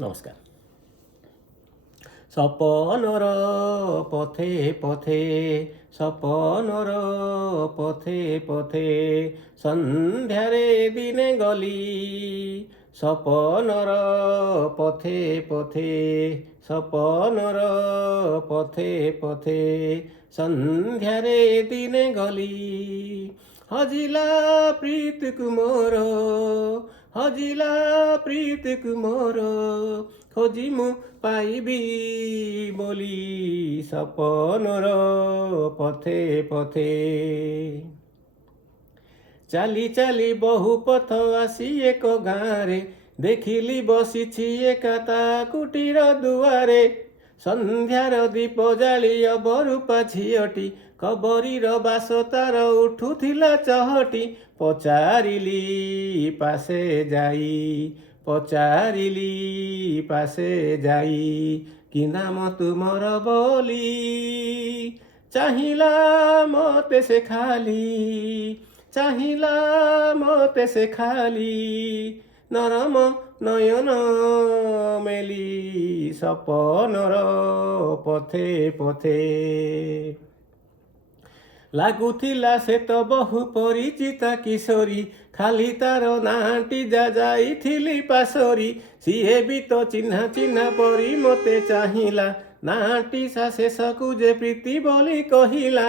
নমস্কার। সপনর পথে পথে, সপনর পথে পথে, সন্ধ্যারে দিনে গলি। সপনর পথে পথে, সপনর পথে পথে, সন্ধ্যারে দিনে গলি। হজিলা প্রীতকু মোর, হজিলা প্রীতকু মোর, খোঁজিমু পাইবি বলি সপনর পথে পথে। চালি চালি বহু পথ আসি এক গাঁরে, দেখিলি বସିଛି ଏକାତା କୁଟୀର ଦୁଆରେ। ସନ୍ଧ୍ୟାର ଦୀପ ଜାଳି ଅବରୂପା ଝିଅଟି, କବରୀର ବାସ ତାର ଉଠୁଥିଲା ଚହଟି। ପଚାରିଲି ପାଶେ ଯାଇ, ପଚାରିଲି ପାଶେ ଯାଇ, କି ନାମ ତୁମର ବୋଲି। ଚାହିଁଲା ମତେ ସେ ଖାଲି, ଚାହିଁଲା ମତେ ସେ ଖାଲି, ନରମ ନୟନ ମେଲି ସପନର ପଥେ ପଥେ। ଲାଗୁଥିଲା ସେ ତ ବହୁ ପରିଚିତା କିଶୋରୀ, ଖାଲି ତାର ନାଁଟି ଯା ଯାଇଥିଲି ପାଶୋରି। ସିଏ ବି ତ ଚିହ୍ନା ଚିହ୍ନା ପରି ମୋତେ ଚାହିଁଲା, ନାଁଟି ଶେଷକୁ ଯେ ପ୍ରୀତି ବୋଲି କହିଲା।